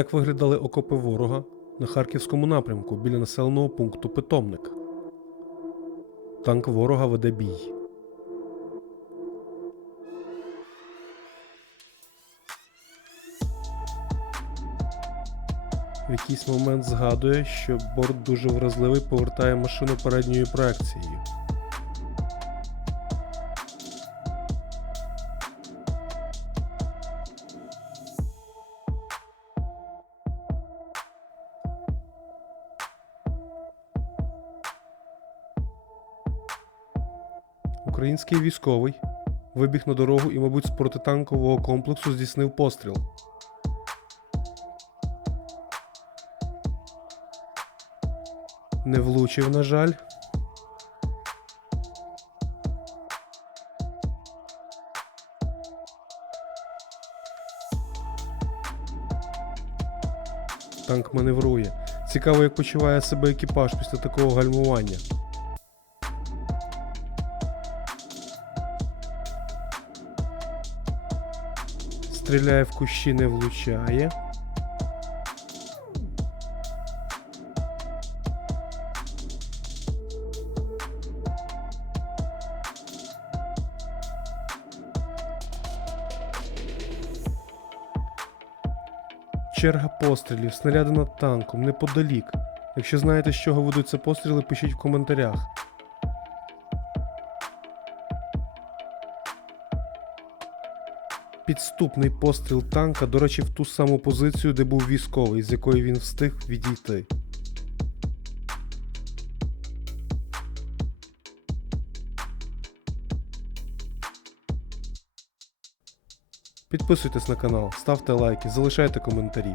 Так виглядали окопи ворога на харківському напрямку біля населеного пункту Питомник. Танк ворога веде бій. В якийсь момент згадує, що борт дуже вразливий повертає машину передньою проекцією. Український військовий вибіг на дорогу і, мабуть, з протитанкового комплексу здійснив постріл. Не влучив, на жаль. Танк маневрує. Цікаво, як почуває себе екіпаж після такого гальмування. Стріляє в кущі, не влучає. Черга пострілів, снаряди над танком, неподалік. Якщо знаєте, з чого ведуться постріли, пишіть в коментарях. Підступний постріл танка, до речі, в ту саму позицію, де був військовий, з якої він встиг відійти. Підписуйтесь на канал, ставте лайки, залишайте коментарі.